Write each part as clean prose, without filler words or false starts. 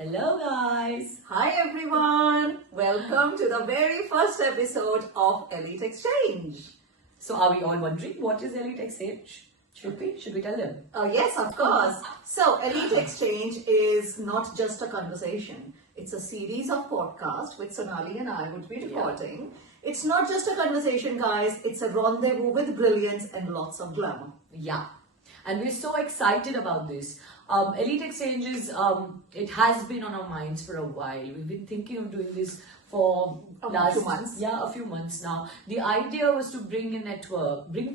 Hello guys! Hi everyone! Welcome to the very first episode of Elite Exchange. So are we all wondering what is Elite Exchange? Should we tell them? Yes, of course. So Elite Exchange is not just a conversation. It's a series of podcasts which Sonali and I would be recording. It's not just a conversation, guys. It's a rendezvous with brilliance and lots of glamour. Yeah. And we're so excited about this. Elite Exchange is, it has been on our minds for a while. We've been thinking of doing this for a few months. Yeah, a few months now. The idea was to bring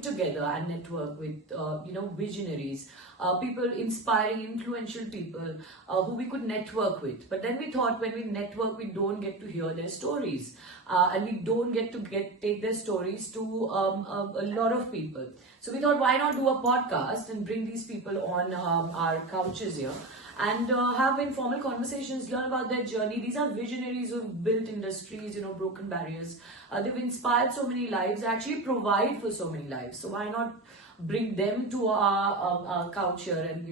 together and network with, visionaries, people, inspiring, influential people who we could network with. But then we thought when we network, we don't get to hear their stories. And we don't get to take their stories to a lot of people. So we thought, why not do a podcast and bring these people on our couches here and have informal conversations, learn about their journey. These are visionaries who've built industries, broken barriers. They've inspired so many lives, actually provide for so many lives. So why not bring them to our couch here and,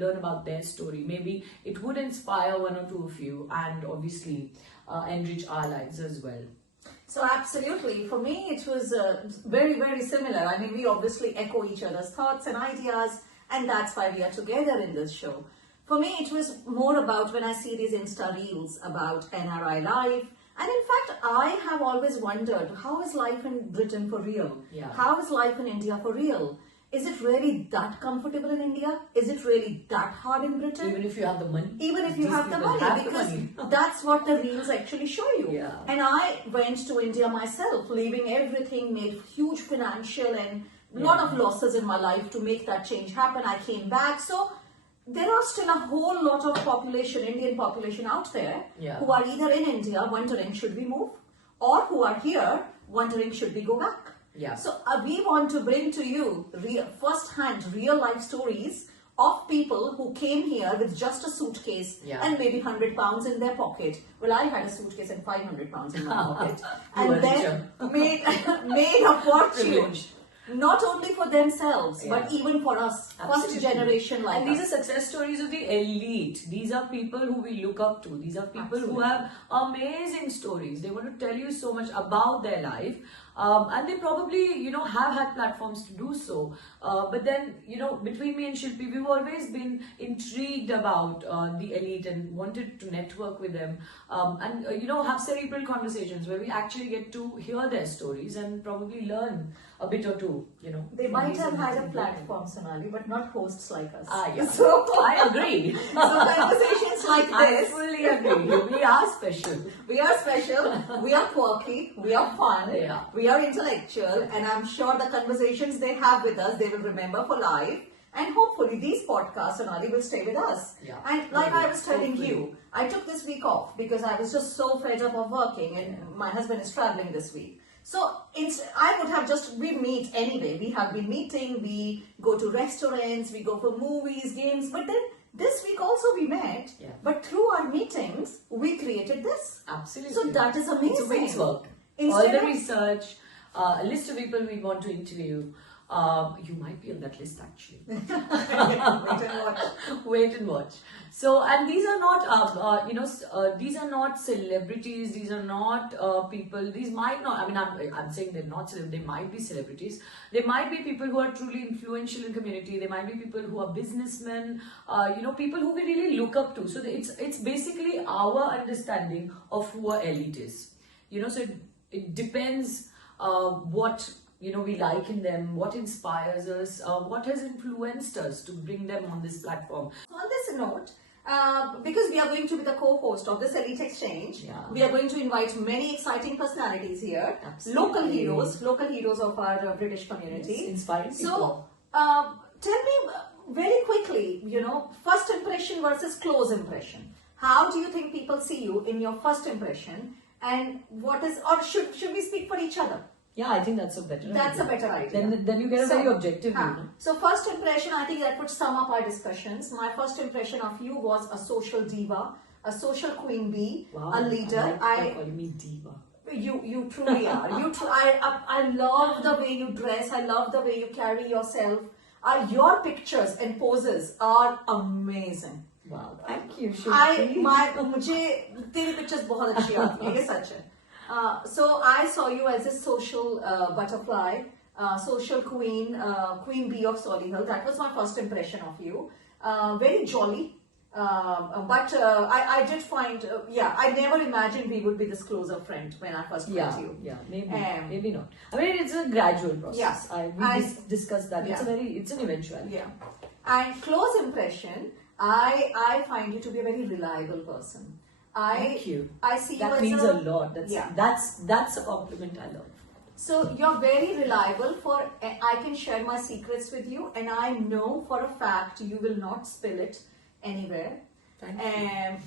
learn about their story. Maybe it would inspire one or two of you and obviously enrich our lives as well. So absolutely, for me it was very, very similar. I mean, we obviously echo each other's thoughts and ideas, and that's why we are together in this show. For me, it was more about when I see these Insta reels about NRI life. And in fact, I have always wondered, how is life in Britain for real? Yeah. How is life in India for real? Is it really that comfortable in India? Is it really that hard in Britain? Even if you have the money? Even if you have the money, because that's what the reels actually show you. Yeah. And I went to India myself, leaving everything, made huge financial and lot of losses in my life to make that change happen. I came back. So there are still a whole lot of population, Indian population out there who are either in India wondering should we move, or who are here wondering should we go back. Yeah. So we want to bring to you first-hand, real-life stories of people who came here with just a suitcase and maybe 100 pounds in their pocket. Well, I had a suitcase and 500 pounds in my pocket, and then made a fortune. Not only for themselves, but even for us, first generation like us. And these are success stories of the elite. These are people who we look up to. These are people who have amazing stories. They want to tell you so much about their life. And they probably, have had platforms to do so. But then, between me and Shilpi, we've always been intrigued about the elite and wanted to network with them and, have cerebral conversations where we actually get to hear their stories and probably learn a bit or two, They might have had a platform, Sonali, but not hosts like us. Yeah. So I agree. So conversations like this. I fully agree. We are special. We are special. We are quirky. We are fun. Yeah. We are intellectual. And I'm sure the conversations they have with us, they will remember for life. And hopefully these podcasts, Sonali, will stay with us. Yeah. And like I was telling you, I took this week off because I was just so fed up of working and my husband is traveling this week. So I would have we meet anyway. We have been meeting, we go to restaurants, we go for movies, games. But then this week also we met. Yeah. But through our meetings, we created this. Absolutely. So that is amazing. It's a week's work. All the research, a list of people we want to interview. You might be on that list actually. Wait and watch. Wait and watch. So, and these are not, these are not celebrities. These are not people. These might not. I mean, I'm saying they're not celebrities. They might be celebrities. They might be people who are truly influential in community. They might be people who are businessmen. People who we really look up to. So it's basically our understanding of who our elite is. So it depends what we like in them, what inspires us, what has influenced us to bring them on this platform. On this note, because we are going to be the co-host of this Elite Exchange, we are going to invite many exciting personalities here, local heroes of our British community. Yes, inspiring people. So, tell me very quickly, first impression versus close impression. How do you think people see you in your first impression, and should we speak for each other? Yeah, I think that's a better idea. That's a better idea. Then you get a very objective view. So first impression, I think that would sum up our discussions. My first impression of you was a social diva, a social queen bee, a leader. I call me diva. You truly are. I love the way you dress. I love the way you carry yourself. Your pictures and poses are amazing. Wow, thank you, मुझे तेरी pictures बहुत अच्छी आती है, ये सच है. So I saw you as a social butterfly, social queen, queen bee of Solihull. That was my first impression of you. Very jolly. But I did find, I never imagined we would be this close a friend when I first met you. Maybe not. I mean, it's a gradual process. Yeah. We discussed that. Yeah. It's an eventuality. Yeah. And close impression, I find you to be a very reliable person. Thank you. I see That you as means a lot. Yeah. That's a compliment I love. So you're very reliable. I can share my secrets with you, and I know for a fact you will not spill it anywhere. Thank you.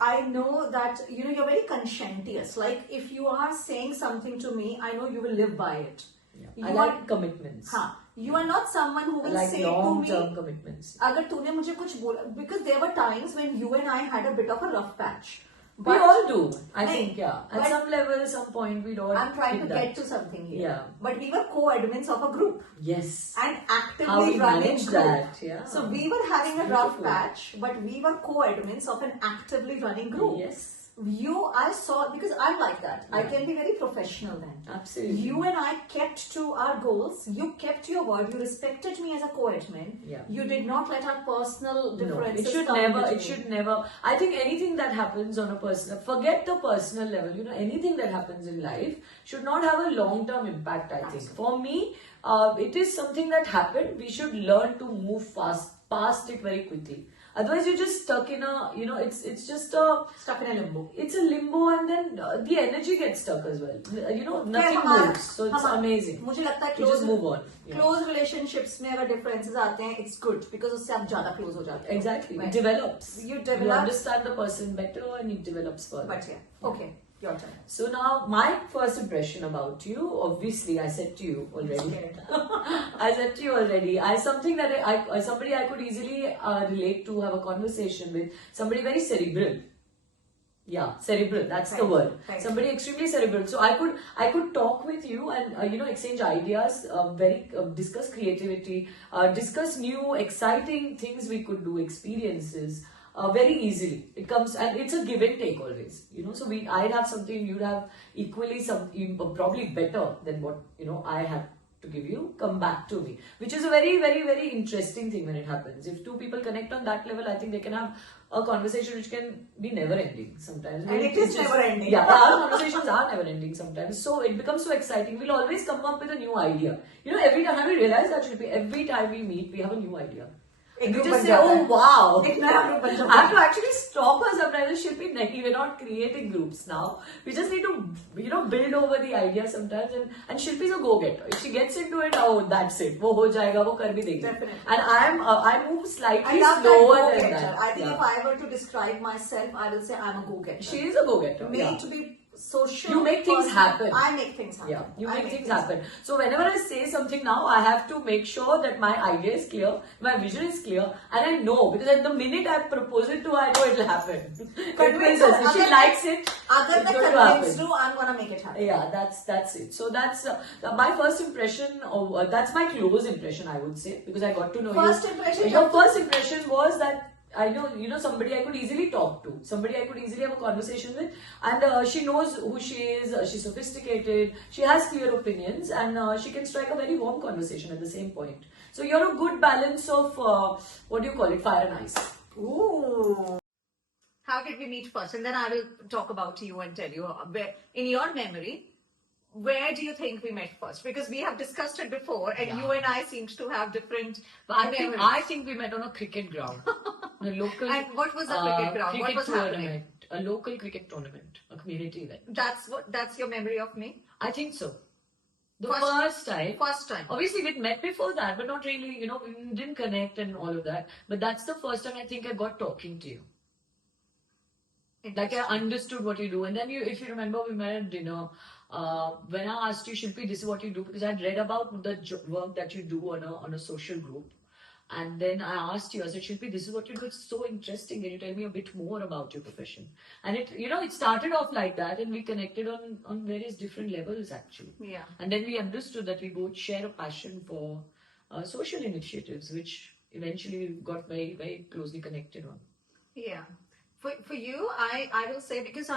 I know that you're very conscientious. Like if you are saying something to me, I know you will live by it. Yeah. I like commitments. You are not someone who will say to me, long-term commitments. अगर तूने मुझे कुछ बोला, because there were times when you and I had a bit of a rough patch. We all do, I think, yeah. At but some level, some point, we'd all. I'm trying to hit that. get to something here. Yeah. But we were co-admins of a group Yes. and actively How we running managed group. that, yeah. So we were having a It's rough beautiful. patch, but we were co-admins of an actively running group. Yes. I saw, because I'm like that. I Yeah. can be very professional then. Absolutely. You and I kept to our goals. You kept your word. You respected me as a co-admin. Yeah. You did not let our personal differences it should come never. between. It should never. I think anything that happens on a personal, forget the personal level. Anything that happens in life should not have a long-term impact. I think for me, it is something that happened. We should learn to move past it very quickly. Otherwise, you're just stuck in a. It's just a. Stuck in a limbo. It's a limbo, and then the energy gets stuck as well. Nothing हमारा- moves, so it's amazing. मुझे लगता है You just move on. Yeah. Close relationships में अगर differences आते हैं, it's good because उससे आप ज़्यादा close हो जाते हो. Exactly. Right. It develops. You develop. understand the person better, and it develops further. But yeah, okay, your turn. So now, my first impression about you, obviously, I said to you already. I said to you already. Something that somebody I could easily relate to, have a conversation with. Somebody very cerebral. Yeah, cerebral. That's the word. Right. Somebody extremely cerebral. So I could talk with you and exchange ideas. Discuss creativity. Discuss new exciting things we could do. Experiences. Very easily. It comes and it's a give and take always. So I'd have something, you'd have equally probably better than what I have to give you. Come back to me, which is a very, very, very interesting thing when it happens. If two people connect on that level, I think they can have a conversation which can be never ending sometimes. And it is never ending. Yeah, our conversations are never ending sometimes. So it becomes so exciting. We'll always come up with a new idea. Every time, have we realized that should be every time we meet, we have a new idea. एक We group just बन say, जाता oh है. wow. एक नया group बन जाता I have है. to actually stop her sometimes. She'll be nahi. We're not creating groups now. We just need to, build over the idea sometimes. And Shilpi's a go-getter. If she gets into it, oh, that's it. वो हो जाएगा, वो कर भी देगी. Definitely. And I move slightly I love that slower than go-getter. that. I think Yeah. if I were to describe myself, I will say I'm a go-getter. She is a go-getter. Made Yeah. to be social. You make things person. happen. I make things happen. Yeah, you I make things happen. So whenever I say something now, I have to make sure that my idea is clear, my vision is clear, and I know because at the minute I propose it to her, I know it will happen. Convince her. If she likes it, अगर it's मैं going to convinced happen. हूँ, I'm gonna make it happen. Yeah, that's it. So that's my first impression. That's my close impression, I would say, because I got to know First you. impression. Your first impression was that I know, somebody I could easily talk to, somebody I could easily have a conversation with, and she knows who she is. She's sophisticated. She has clear opinions, and she can strike a very warm conversation at the same point. So you're a good balance of what do you call it, fire and ice. Ooh. How did we meet first? And then I will talk about you and tell you where, in your memory, where do you think we met first? Because we have discussed it before, and Yeah. you and I seemed to have different memories. I think we met on a cricket ground, a local. And what was the cricket ground? What Cricket was happening? tournament, a local cricket tournament, a community event. That's your memory of me? I think so. The First- first time. First time. Obviously, we'd met before that, but not really, we didn't connect and all of that. But that's the first time I think I got talking to you. Like I understood what you do. And then if you remember, we met at dinner. When I asked you, Shilpi, this is what you do, because I'd read about the work that you do on a social group. And then I asked you, I said, Shilpi, this is what you do. It's so interesting. Can you tell me a bit more about your profession? And it started off like that, and we connected on various different levels actually. Yeah. And then we understood that we both share a passion for social initiatives, which eventually we got very, very closely connected on. Yeah. For you, I will say, because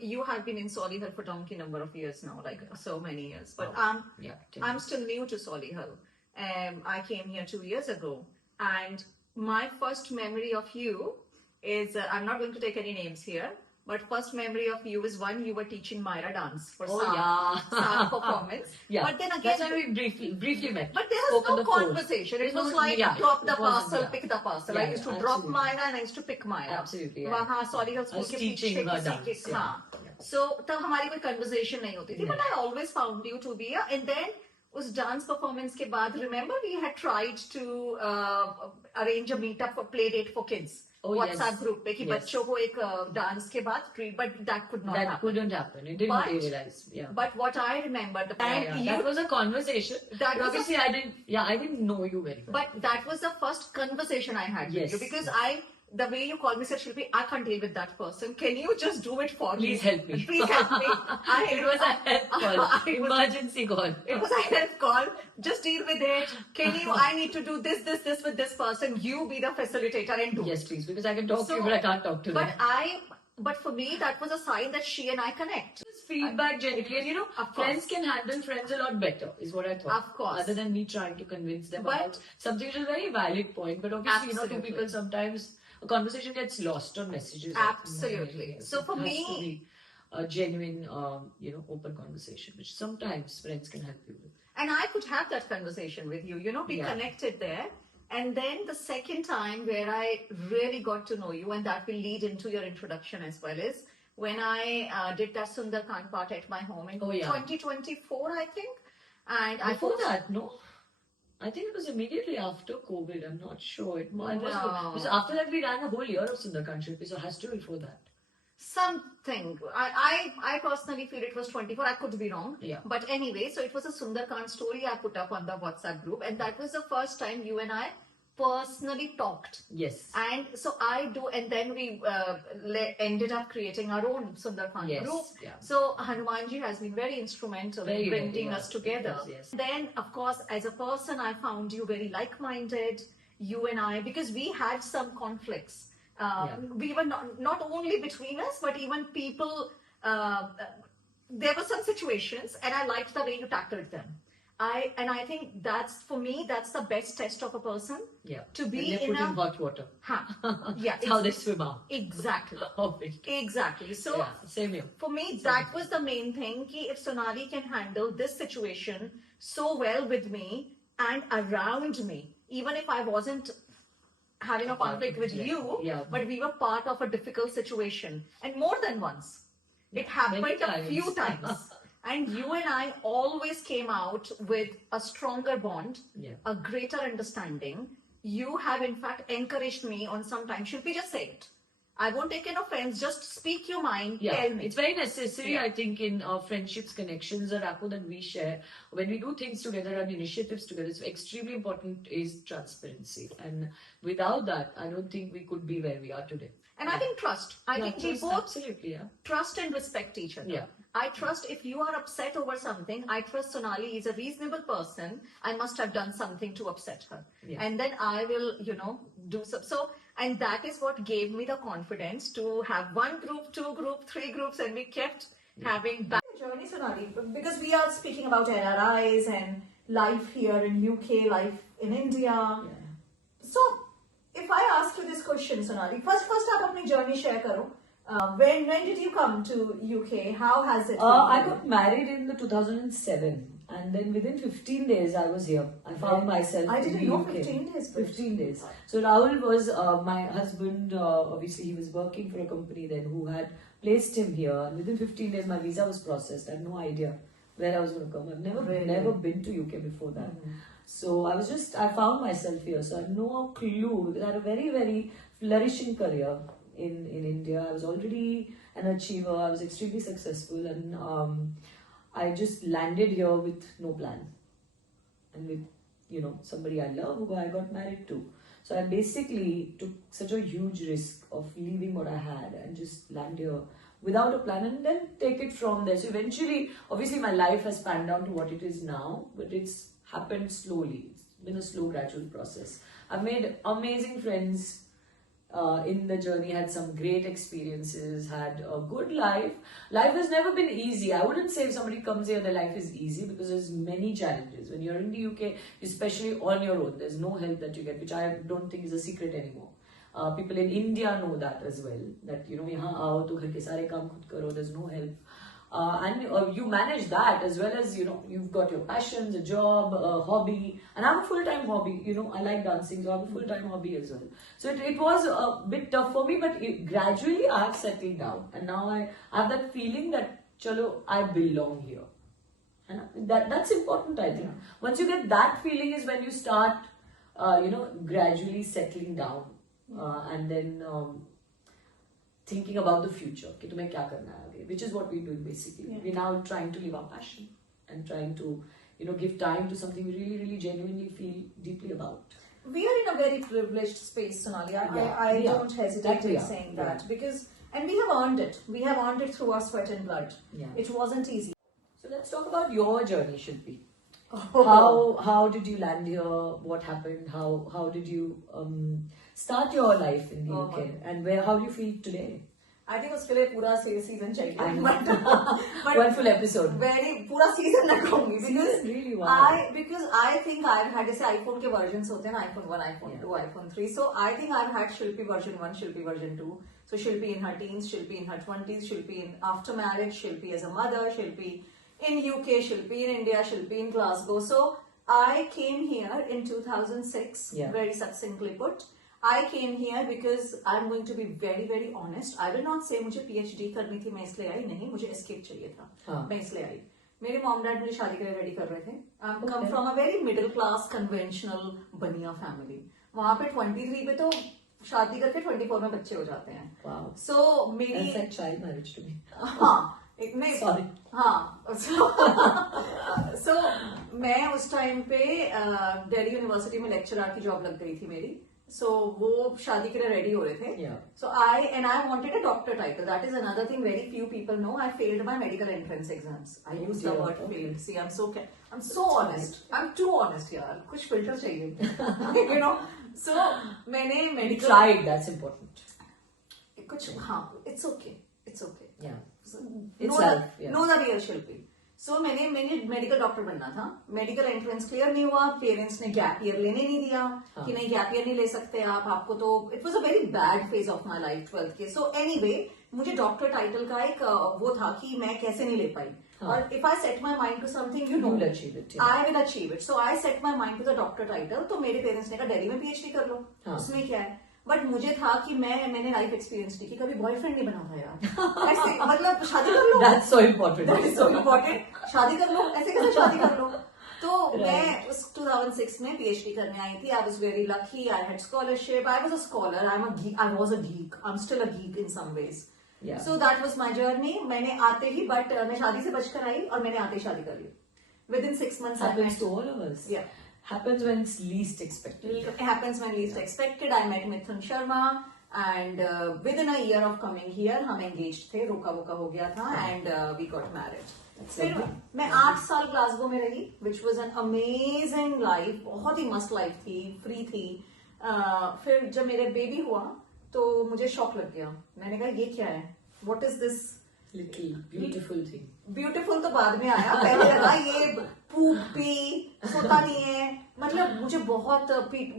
you have been in Solihull for donkey number of years now, like so many years. But Yeah, I'm still new to Solihull. I came here 2 years ago, and my first memory of you is, I'm not going to take any names here, but first memory of you is one, you were teaching Myra dance for Sam performance. Yeah. But then That's again, when we briefly met. but there Spoke was on no the phone. conversation. It was no- like yeah, drop the it wasn't, parcel, yeah. pick the parcel. Yeah, I used to yeah, drop absolutely. Myra and I used to pick Myra. Absolutely, yeah. वहाँ Solihull I school was के teaching पीछे her किसी dance, के yeah. हाँ. Yeah. So तब हमारी कोई conversation नहीं होती थी. Yeah. But I always found you to be and then उस dance performance के बाद, remember we had tried to arrange a meetup for play date for kids. Oh, WhatsApp yes. group पे कि Yes. बच्चों को एक dance के बाद treat, but that could not That happen. couldn't happen. It didn't But- materialize. Yeah. But what I remember, That was a conversation. That was obviously I didn't know you very well. But that was the first conversation I had Yes, with you, because yes. the way you called me, said, Shilpi, I can't deal with that person. Can you just do it for me? Please help me. Please help me. It was a help call. It was- Emergency call. It was a help call. Just deal with it. I need to do this with this person. You be the facilitator and do. Yes, please, because I can talk to So- you, but I can't talk to them. But for me, that was a sign that she and I connect. Just feedback generally, and Of course. friends can handle friends a lot better, is what I thought. Of course. Other than me trying to convince them But- about something, which is a very valid point. But obviously, two Absolutely. people sometimes a conversation gets lost on messages. Absolutely. Yes, So it for has me- to be a genuine, open conversation, which sometimes friends can help you with. And I could have that conversation with you, be Yeah. connected there. And then the second time where I really got to know you, and that will lead into your introduction as well, is when I did that Sundarkand part at my home in Oh, yeah. 2024, I think. And Before that, no? I think it was immediately after COVID. I'm not sure. It was because after that we ran a whole year of Sundarkand Shilpi, so it has to be before that. Something. I personally feel it was 24. I could be wrong. Yeah. But anyway, so it was a Sundarkand story I put up on the WhatsApp group, and that was the first time you and I personally talked. Yes. And so and then we ended up creating our own Sundarkand Yes, group. yeah. So Hanumanji has been very instrumental in bringing yeah. us together. Yes. Then, of course, as a person, I found you very like-minded, you and I, because we had some conflicts. We were not only between us, but even people, there were some situations, and I liked the way you tackled them. I think that's the best test of a person. Yeah. To be When they're in put in hot water. Yeah. That's how they swim out. Exactly. Of it. Exactly. So Yeah, same here. for me, that was the main thing. Ki if Sonali can handle this situation so well with me and around me, even if I wasn't having a conflict with you, Yeah. but we were part of a difficult situation, and more than once, it happened many a few times. times. And you and I always came out with a stronger bond, Yeah. a greater understanding. You have, in fact, encouraged me on some time. Shilpi, just say it. I won't take an offense. Just speak your mind. Yeah, Tell me. it's very necessary, Yeah. I think, in friendships, connections, the rapport that we share. When we do things together and initiatives together, it's extremely important is transparency. And without that, I don't think we could be where we are today. And I think trust. I think we Trust, both absolutely, yeah. trust and respect each other. Yeah. I trust if you are upset over something, I trust Sonali is a reasonable person. I must have done something to upset her. Yeah. And then I will, do so. And that is what gave me the confidence to have one group, two group, three groups, and we kept having back journey, Sonali, because we are speaking about NRIs and life here in UK, life in India. So, if I ask you this question, Sonali, first आप अपनी journey share करो. When did you come to UK? How has it been? I got married in the 2007. And then within 15 days, I was here. I found myself I in didn't the know UK. 15 days. 15 days. So Rahul was my husband. Obviously, he was working for a company then who had placed him here. And within 15 days, my visa was processed. I had no idea where I was going to come. I've never been to UK before that. So I found myself here. So I had no clue. I had a very, very flourishing career in India. I was already an achiever. I was extremely successful, and I just landed here with no plan, and with somebody I love who I got married to. So I basically took such a huge risk of leaving what I had and just land here without a plan, and then take it from there. So eventually, obviously, my life has panned out to what it is now, but it's happened slowly. It's been a slow, gradual process. I've made amazing friends in the journey, had some great experiences, had a good life. Life has never been easy. I wouldn't say if somebody comes here, their life is easy, because there's many challenges. When you're in the UK, especially on your own, there's no help that you get, which I don't think is a secret anymore. People in India know that as well, that यहाँ आओ तो घर के सारे काम खुद करो, there's no help. And you manage that as well as, you've got your passions, a job, a hobby, and I have a full-time hobby, I like dancing, so I have a full-time hobby as well. So it was a bit tough for me, but gradually I have settled down, and now I have that feeling that, chalo, I belong here. And that's important, I think. Once you get that feeling is when you start, gradually settling down, and then thinking about the future, कि तुम्हें क्या करना है आगे, which is what we're doing basically. Yeah. We're now trying to live our passion and trying to, give time to something we really, really genuinely feel deeply about. We are in a very privileged space, Sonali. I don't hesitate in saying that because, and we have earned it. We have earned it through our sweat and blood. Yeah. It wasn't easy. So let's talk about your journey, Shilpi. How did you land here? What happened? How did you start your life in the UK? And how do you feel today? I think उसके लिए पूरा season चाहिए. But one full episode. Very पूरा season ना कहूँगी because really wow. Because I think I've had जैसे iPhone के versions होते हैं ना, iPhone 1, iPhone 2, iPhone 3. So I think I've had Shilpi version 1, Shilpi version 2. So Shilpi in her teens, Shilpi in her 20s, Shilpi in after marriage, Shilpi as a mother, Shilpi in UK, Shilpi in India, Shilpi in Glasgow. So I came here in 2006, very succinctly put. I came here because I'm going to be very, very honest. I will not say मुझे PhD करनी थी, मैं इसलिए आई नहीं, मुझे escape चाहिए था, मैं इसलिए आई. मेरे mom dad मुझे शादी के लिए ready कर रहे थे. I'm come from a very middle class conventional बनिया family. वहाँ पे 23 पे तो शादी करके 24 में बच्चे हो जाते हैं. Wow. So मेरी that's like child marriage to me. हाँ. Sorry. हाँ. So मैं उस टाइम पे दिल्ली यूनिवर्सिटी में लेक्चरर की जॉब लग गई थी मेरी. So वो शादी के लिए रेडी हो रहे थे. So I wanted a doctor title. That is another thing very few people know. I failed my medical entrance exams. I used the word failed. See, I'm so honest. I'm too honest यार. कुछ filter चाहिए. So मैंने medical. You tried. That's important. कुछ हाँ. It's okay. Yeah. Know the real Shilpi. So मैंने medical doctor बनना था. Medical entrance clear नहीं हुआ. पेरेंट्स ने गैप ईयर लेने नहीं दिया कि नहीं गैप ईयर नहीं ले सकते आप, आपको तो it was a very bad phase of my life 12th के. सो एनीवे मुझे डॉक्टर टाइटल का एक वो था कि मैं कैसे नहीं ले पाई. और if I set my mind to something I will achieve it. So I set my mind to the doctor title. तो मेरे पेरेंट्स ने कहा दिल्ली में PhD कर लो, उसमें क्या है. बट मुझे था कि मैंने लाइफ एक्सपीरियंस नहीं की, कभी बॉयफ्रेंड नहीं बना था यार. ऐसे मतलब शादी कर लो. That's so important. That is so important. शादी कर लो, ऐसे कैसे शादी कर लो. तो मैं उस 2006 में PhD करने आई थी. I was very lucky. I had scholarship. I was a scholar. I was a geek. I'm still a geek in some ways. Yeah. So that was my journey. मैंने आते ही मैं शादी से बचकर आई और मैंने आते ही शादी कर ली. Within 6 months. Happens to all of us. Yeah. Happens when it's least expected. It happens when least expected. I met Mithun Sharma and within a year of coming here, हम engaged थे, रोका वोका हो गया था and we got married. फिर मैं 8 साल Glasgow में रही, which was an amazing life. बहुत ही मस्त लाइफ थी, फ्री थी. फिर जब मेरे बेबी हुआ तो मुझे शॉक लग गया. मैंने कहा ये क्या है? What is this? Little beautiful thing. Beautiful तो बाद में आया. पहले लगा ये पूपी सोता नहीं है. मतलब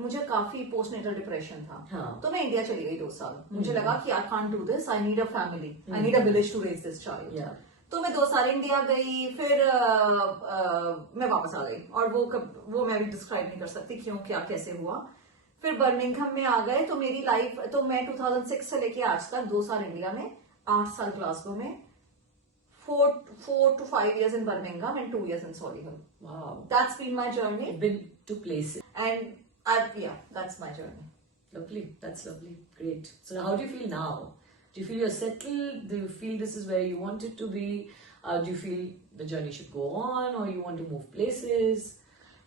मुझे काफी पोस्टनेटल डिप्रेशन था. तो मैं इंडिया चली गई 2 साल. मुझे लगा कि I can't do this. I need a family. I need a village to raise this child. तो मैं 2 साल इंडिया गई. फिर मैं वापस आ गई और वो मैं भी डिस्क्राइब नहीं कर सकती क्यों क्या कैसे हुआ. फिर बर्मिंघम में आ गए. तो मेरी लाइफ तो मैं 2006 से लेके आज तक 2 साल इंडिया में, 8 साल ग्लासगो में, 4 to 5 years in Birmingham and 2 years in Solihull. Wow. That's been my journey. Been to places. And that's my journey. Lovely. That's lovely. Great. So how do you feel now? Do you feel you're settled? Do you feel this is where you want it to be? Do you feel the journey should go on or you want to move places?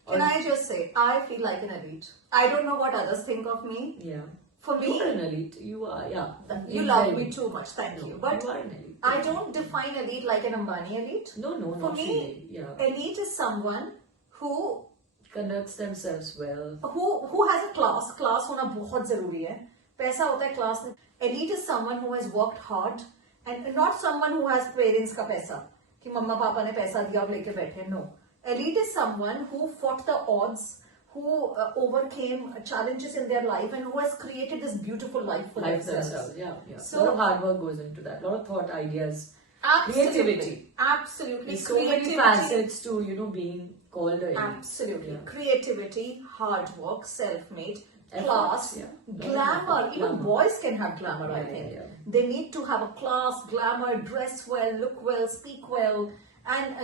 Can I just say, I feel like an elite. I don't know what others think of me. Yeah. For me, you are an elite. You are, yeah. You love me too much. Thank you. But you are an elite. I don't define elite like an Ambani elite. No, For me, really. Yeah. elite is someone who conducts themselves well. Who has a class होना बहुत जरूरी है. पैसा होता है class में. Elite is someone who has worked hard and not someone who has parents का पैसा कि मम्मा पापा ने पैसा दिया और लेके बैठे. No. Elite is someone who fought the odds, who overcame challenges in their life and who has created this beautiful life for themselves. Yeah. So, a lot of hard work goes into that. A lot of thought, ideas, absolutely, creativity. Absolutely. There's so many facets to, being called a elite. Absolutely. Yeah. Creativity, hard work, self-made, Efforts, class, glamour. Even Glamour. boys can have glamour, I Yeah, think. yeah. They need to have a class, glamour, dress well, look well, speak well. And,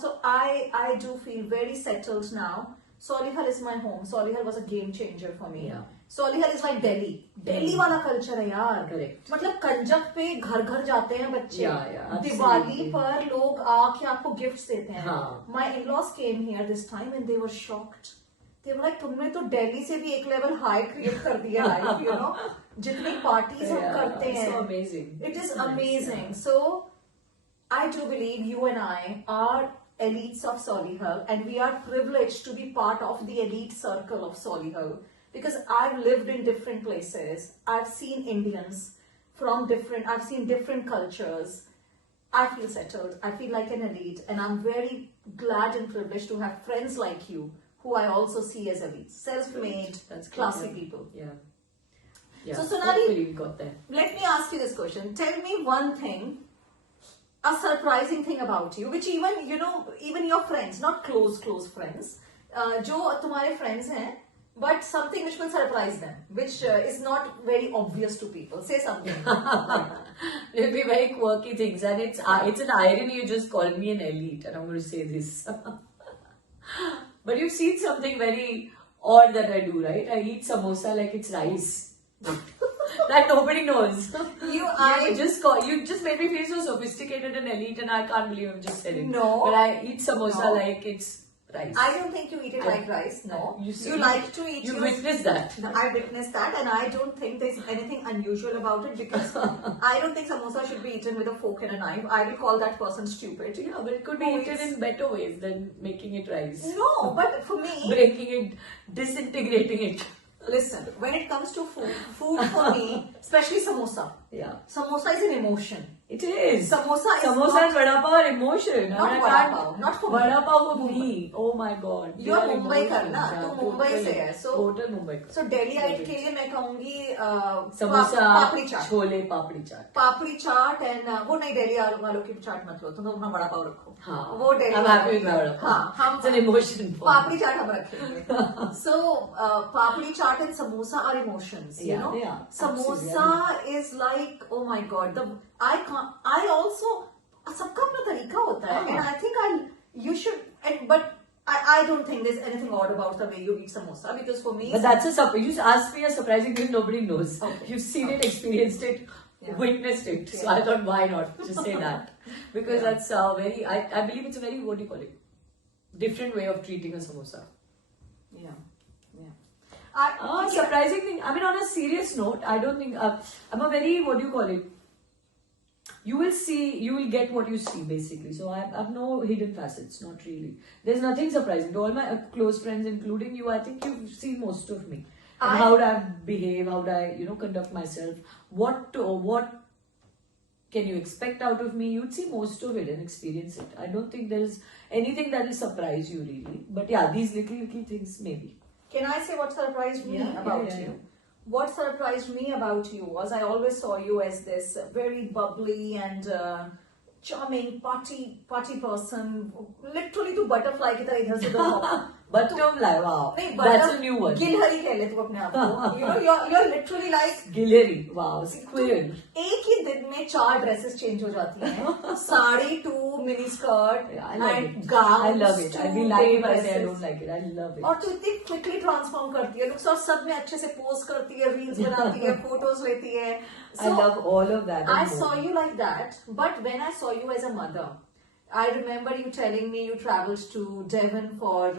so I do feel very settled now. Solihull is my home. Solihull was a game changer for me. Yeah. Solihull is like Delhi. Delhi वाला culture है यार. Correct. मतलब कंजक पे घर घर जाते हैं बच्चे. Yeah, दिवाली पर लोग आके आपको गिफ्ट्स देते हैं. हाँ. My in-laws came here this time and they were shocked. They were like, तुमने तो दिल्ली से भी एक लेवल हाई क्रिएट कर दिया है, जितनी पार्टीज हम करते हैं. So amazing. It is Nice, amazing. yeah. So I do believe you and I are elites of Solihull and we are privileged to be part of the elite circle of Solihull because I've lived in different places. I've seen Indians I've seen different cultures. I feel settled. I feel like an elite and I'm very glad and privileged to have friends like you who I also see as elites. Self-made, That's good, classy yeah. people. Yeah. So Sonali, hopefully we got there. let me ask you this question. Tell me one thing, a surprising thing about you, which even, even your friends, not close friends, जो तुम्हारे friends हैं, but something which will surprise them, which is not very obvious to people. Say something. There'll be very quirky things, and it's an irony you just called me an elite, and I'm going to say this. But you've seen something very odd that I do, right? I eat samosa like it's rice. That nobody knows. You just made me feel so sophisticated and elite, and I can't believe I'm just saying it. No. But I eat samosa No. like it's rice. I don't think you eat it like rice. No. You like to eat. You witnessed that. I witnessed that, and I don't think there's anything unusual about it because I don't think samosa should be eaten with a fork and a knife. I will call that person stupid. Yeah, but it could be Who eaten eats- in better ways than making it rice. No, but for me, Breaking it, disintegrating it. listen, when it comes to food for me, especially samosa, Yeah. samosa is an emotion. It is. Samosa is Samosa not- and vada pav are emotion. Not I mean, I vada can't- pav, not for me. Vada pav for Mumbai. me. Oh my god. You are They Mumbai ka emotional. na? Yeah, Tu Mumbai totally. se hai. So- Total Mumbai ka. So Delhiite के लिए मैं कहूँगी Samosa, papdi chaat. chole, papdi chaat. Papdi chaat and वो नहीं दिल्ली वालों की चाट मत लो, तुम लोग वहाँ बड़ा पाव रखो. हाँ. वो Delhi I'm happy with my vada pav. हाँ, हम It's an emotion. for me. पापड़ी चाट हम रखेंगे. So papdi chaat and samosa are emotions. You Yeah, know, they are. samosa is like, oh my god, I also सबका अपना तरीका होता है, and I think you should, but I don't think there's anything odd about the way you eat samosa because for me, But that's a surprise. You just asked me a surprising thing nobody knows. Okay. You've seen it, experienced it, Yeah. witnessed it. So Yeah. I thought, why not? Just say that. Because Yeah. that's very, I believe it's a very, what do you call it? Different way of treating a samosa. yeah. Surprising thing. I mean, on a serious note, I don't think, I'm a very, what do you call it? You will get what you see basically. So I have no hidden facets, not really. There's nothing surprising. To all my close friends, including you, I think you've seen most of me. And how do I behave? How do I, conduct myself? What can you expect out of me? You'd see most of it and experience it. I don't think there's anything that will surprise you really. But yeah, these little things maybe. Can I say what surprised me Yeah, about yeah. you? What surprised me about you was I always saw you as this very bubbly and charming party person. Literally, तू butterfly की तरह इधर से उधर hop. Butterfly, wow. नहीं, That's a new one. गिलहरी कह ले तू अपने आप को. You're literally like Guillory, wow, squirrel. एक ही दिन में 4 ड्रेसेस चेंज हो जाती हैं. Sari, 2 mini skirt Yeah, I love and it. gowns. I love it. I'd be 2 lying day if I say I dresses. don't like it. I love it. और तू इतनी quickly transform करती है, लुक्स और सब में अच्छे से पोज करती है, रील्स बनाती है, फोटोज लेती है. I love all of that. and I more. saw you like that, but when I saw you as a mother, I remember you telling me you traveled to Devon for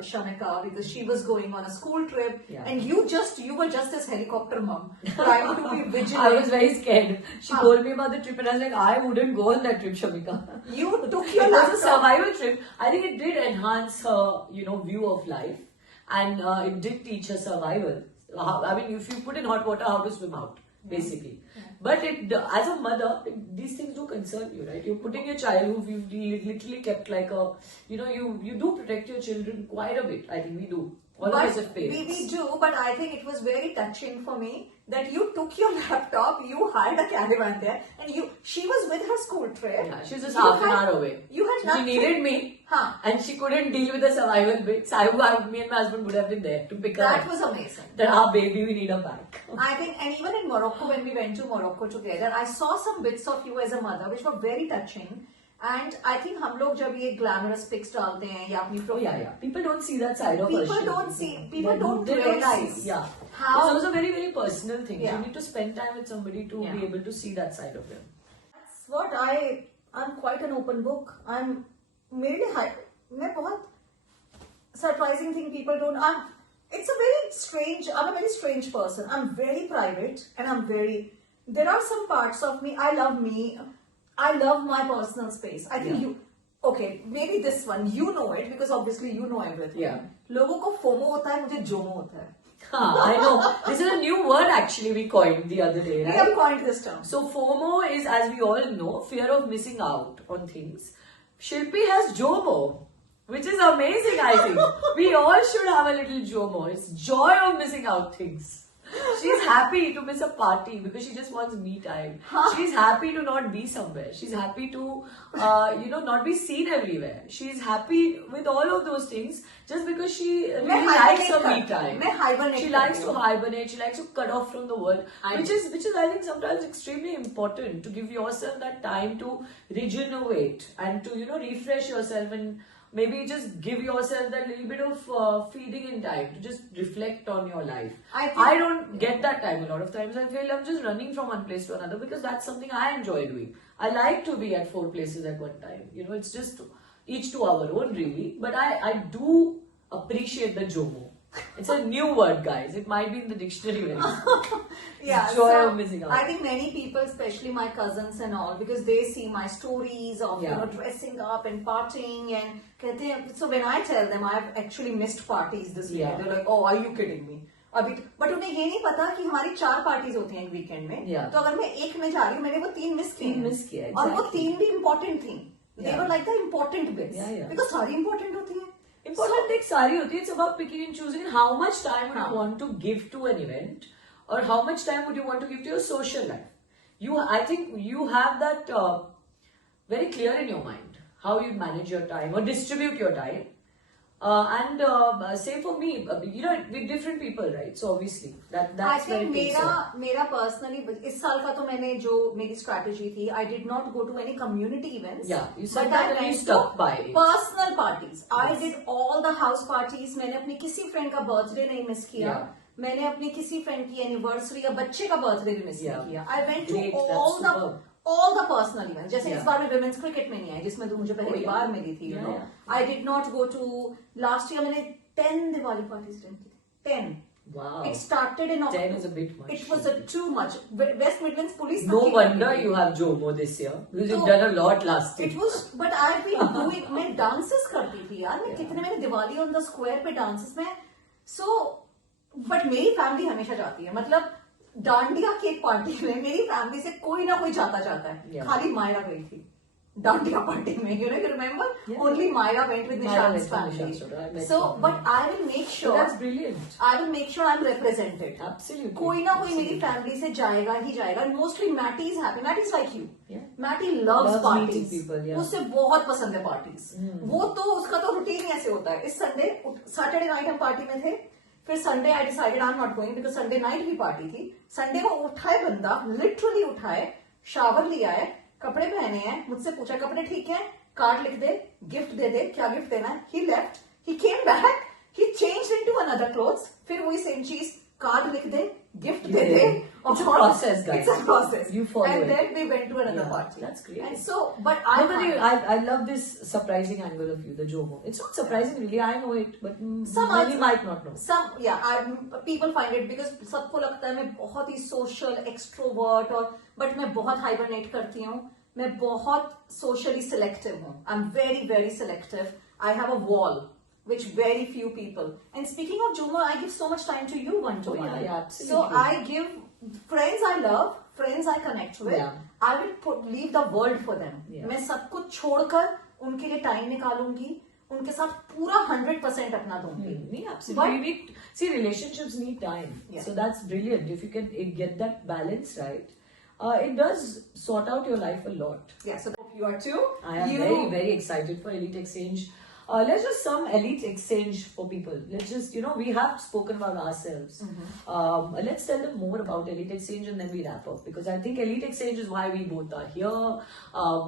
Shamika because she was going on a school trip, Yeah. and you were just this helicopter mom trying to be vigilant. I was very scared. She told me about the trip and I was like, I wouldn't go on that trip, Shamika. You took your It was a laptop. survival trip. I think it did enhance her, view of life, and it did teach her survival. I mean, if you put in hot water, how to swim out, basically. But as a mother, these things do concern you, right? You're putting your child, who you've literally kept like a, you do protect your children quite a bit. I think we do. All of us as parents. We do, but I think it was very touching for me that you took your laptop, you hired a caravan there, and she was with her school trip. Yeah, she was just You half an had- hour away. You had She nothing. needed me, Huh. and she couldn't deal with the survival bits. Me and my husband would have been there to pick her That up. was amazing. That our baby, we need her back. I think, and even in Morocco, when we went to Morocco together, I saw some bits of you as a mother, which were very touching. And I think हम लोग जब ये glamorous pics डालते हैं या अपनी Oh yeah. People don't see that side of People Harshit. don't see- people They don't they realize see, yeah. how- It's also very, very personal thing. Yeah. You need to spend time with somebody to Yeah. be able to see that side of them. That's what I'm quite an open book. मेरे लिए मैं बहुत surprising thing people don't. I'm a very strange person. I'm very private and there are some parts of me. I love my personal space. I think maybe this one, you know it because obviously you know everything. Yeah. लोगों को FOMO होता है, मुझे JOMO होता है. I know. This is a new word actually we coined the other day, We right? have coined this term. So FOMO is, as we all know, fear of missing out on things. Shilpi has JOMO, which is amazing, I think. We all should have a little JOMO. It's joy of missing out things. She's happy to miss a party because she just wants me time. She's happy to not be somewhere. She's happy to, not be seen everywhere. She's happy with all of those things just because she really likes her me time. मैं hibernate She करती likes to हूँ. hibernate. She likes to cut off from the world, which is I think sometimes extremely important to give yourself that time to regenerate and to refresh yourself and maybe just give yourself that little bit of feeding in time to just reflect on your life. I don't get that time a lot of times. I feel I'm just running from one place to another because that's something I enjoy doing. I like to be at 4 places at one time. It's just each to our own really. But I do appreciate the JOMO. It's a new word, guys. It might be in the dictionary very soon. Yeah, Joy so of missing out. I think many people, especially my cousins and all, because they see my stories of Yeah. dressing up and partying and कहते हैं, so when I tell them I've actually missed parties this year, Yeah. they're like, oh, are you kidding me? But उन्हें ये नहीं पता कि हमारी 4 parties होती हैं एक वीकेंड में. Yeah. तो अगर मैं एक में जा रही हूँ, मैंने वो 3 मिस किए. 3 miss किए, और वो exactly. 3 भी इम्पोर्टेंट थी. They Yeah. were like the important bits. Yeah, yeah. Because सारी इम्पोर्टेंट होती हैं. Important things सारी होती है. It's about picking and choosing how much time would हाँ. you want to give to an event, or how much time would you want to give to your social life. I think you have that very clear in your mind how you manage your time or distribute your time. And say for me, with different people, right? So obviously that's I where think it takes off. मेरा personally इस साल का तो मैंने जो मेरी strategy थी, I did not go to any community events. Yeah, you said but that I and you went stuck to by it. personal parties. I Yes. did all the house parties. मैंने अपनी किसी friend का birthday नहीं miss किया. Yeah. मैंने अपनी किसी friend की anniversary या बच्चे का birthday भी miss नहीं Yeah. किया. I went to Great, that's all the personal events. जैसे Yeah. इस बार मैं women's cricket में नहीं आई, जिसमें तो मुझे पहली yeah. बार मिली थी. Yeah, yeah. I did not go to last year. मैंने 10 दिवाली parties attend की थी. 10. Wow. It started in 10 October. is a bit much. It was too much. West Midlands police. No तक की wonder करती थी. you have JOMO this year because you've So, done a lot last year. It was, but I've been doing. मैं dances करती थी यार. मैं Yeah. कितने मैंने दिवाली on the square पे dances में. So, but मेरी family हमेशा जाती है. मतलब डांडिया की एक पार्टी में मेरी फैमिली से कोई ना कोई जाता है. Yeah. खाली मायरा गई थी डांडिया पार्टी में. You remember? Yeah. Only Myra went with Myra Nishan's went with family. Nishan's, right? I met So, her. but I will make So sure. that's brilliant. I will make sure I'm represented. Absolutely. कोई ना कोई Absolutely. मेरी family से जाएगा ही जाएगा. And mostly Matty is happy. Matty is like you. Yeah. Matty loves Loves parties. meeting people, yeah. उसे बहुत पसंद है parties. वो तो उसका तो रूटीन ही ऐसे होता है. इस संडे सैटरडे नाइट हम पार्टी में थे. फिर Sunday I decided I am not going because Sunday night भी पार्टी थी. संडे को उठाए बंदा, लिटरली उठाए, शावर लिया है, कपड़े पहने हैं, मुझसे पूछा कपड़े ठीक है, कार्ड लिख दे, गिफ्ट दे दे, क्या गिफ्ट देना है. ही लेफ्ट, ही केम बैक, ही चेंज्ड इनटू अनदर क्लोथ्स. फिर वही सेम चीज, कार्ड लिख दे, gift Yeah. they did. It's a process, guys. It's a process. You follow and it. then we went to another Yeah, party. that's great. And so, but No, but find- I love this surprising angle of you, the Jomo. It's not surprising really, I know it, but Some many are- might not know. people find it because सबको लगता है मैं बहुत ही social extrovert और but मैं बहुत hibernate करती हूँ. मैं बहुत socially selective हूँ. I'm very very selective. I have a wall which very few people. And speaking of Jomo, I give so much time to you one to one. Yeah, absolutely. So I give friends I love, friends I connect with. Yeah. I will leave the world for them. Yeah. मैं सब कुछ छोड़कर उनके लिए time निकालूंगी, उनके साथ पूरा 100% अपना दूंगी. Yeah, absolutely. We need, see, relationships need time. Yeah. So that's brilliant. If you can get that balance right, it does sort out your life a lot. Yeah, so hope you are too. I am very, very excited for Elite Exchange. Let's just some Elite Exchange for people. Let's just, we have spoken about ourselves. Let's tell them more about Elite Exchange and then we wrap up. Because I think Elite Exchange is why we both are here.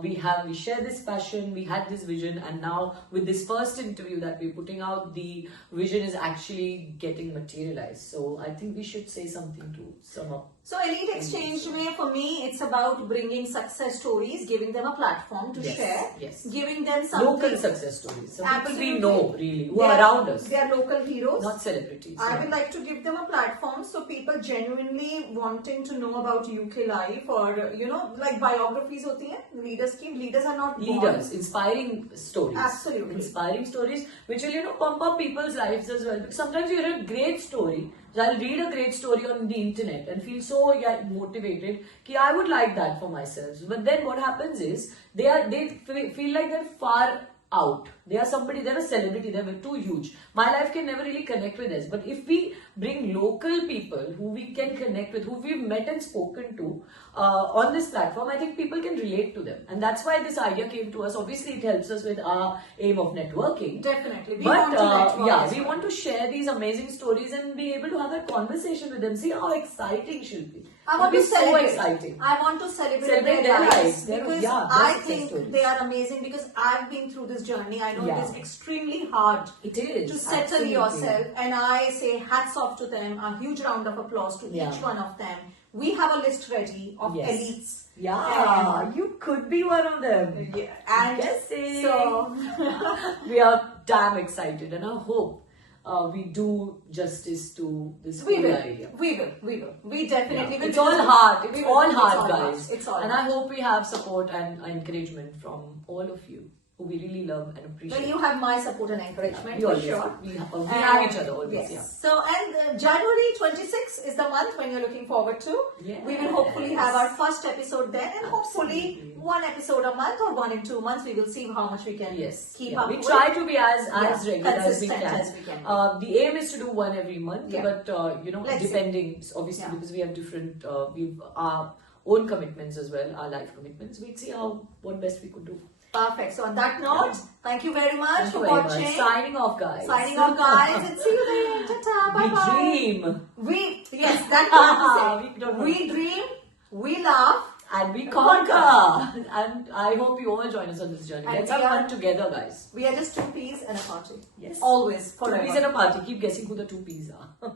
We share this passion, we had this vision, and now with this first interview that we're putting out, the vision is actually getting materialized. So I think we should say something to sum up. So Elite Exchange में for me it's about bringing success stories, giving them a platform to Yes, share, yes. giving them something. Local success stories. Some people we Absolutely. know really, who They are around us. They are local heroes. Not celebrities. I yeah. would like to give them a platform so people genuinely wanting to know about UK life or like biographies होती हैं leaders की. Leaders are not born. Leaders, inspiring stories. Absolutely. Inspiring stories which will, pump up people's lives as well. Because sometimes you hear a great story. So I'll read a great story on the internet and feel so motivated that I would like that for myself. But then what happens is they feel like they're far out. They are a celebrity, they're too huge. My life can never really connect with this. But if we bring local people who we can connect with, who we've met and spoken to on this platform, I think people can relate to them. And that's why this idea came to us. Obviously, it helps us with our aim of networking. Definitely. We But want to network as we well. want to share these amazing stories and be able to have a conversation with them. See how exciting she'll be. I want It'll to be so celebrate. exciting. I want to celebrate Celebrate their their lives lives. because Yeah, I their think success stories. they are amazing because I've been through this journey. I know Yeah. it is extremely hard It is. to settle absolutely. yourself, and I say hats off to them. A huge round of applause to Yeah. each one of them. We have a list ready of Yes. elites. Yeah, you could be one of them. Yeah, and Guessing. so We are damn excited, and I hope we do justice to this we whole will, idea. we definitely will. It's all hard. We It's will. all It's hard, all guys. It's all and hard. I hope we have support and encouragement from all of you who we really love and appreciate. Well, you have my support and encouragement We for always sure. we have And- each other always. Yes. Yeah. So, and January 26 is the month when you're looking forward to. Yes. We will hopefully have our first episode then, and hopefully Absolutely. one episode a month or 1 in 2 months. We will see how much we can Yes. keep yeah. up. We with. try to be as Yeah, regular as we consistent can. as we can. The aim is to do one every month, Yeah. but Let's see. depending obviously Yeah. because we have different we've our own commitments as well, our life commitments. We'd see what best we could do. Perfect. So on that note, thank you very much Thank for you very much. watching. Signing off, guys. Signing off, guys, and see you then. Ta-ta. We Bye-bye. dream Yes, that's what to We don't know. say. We dream, we laugh, and we conquer. And I hope you all join us on this journey. And Let's we have are- fun together, guys. we are just two peas and a party. Yes. Always, Two forever. peas and a party. Keep guessing who the two peas are.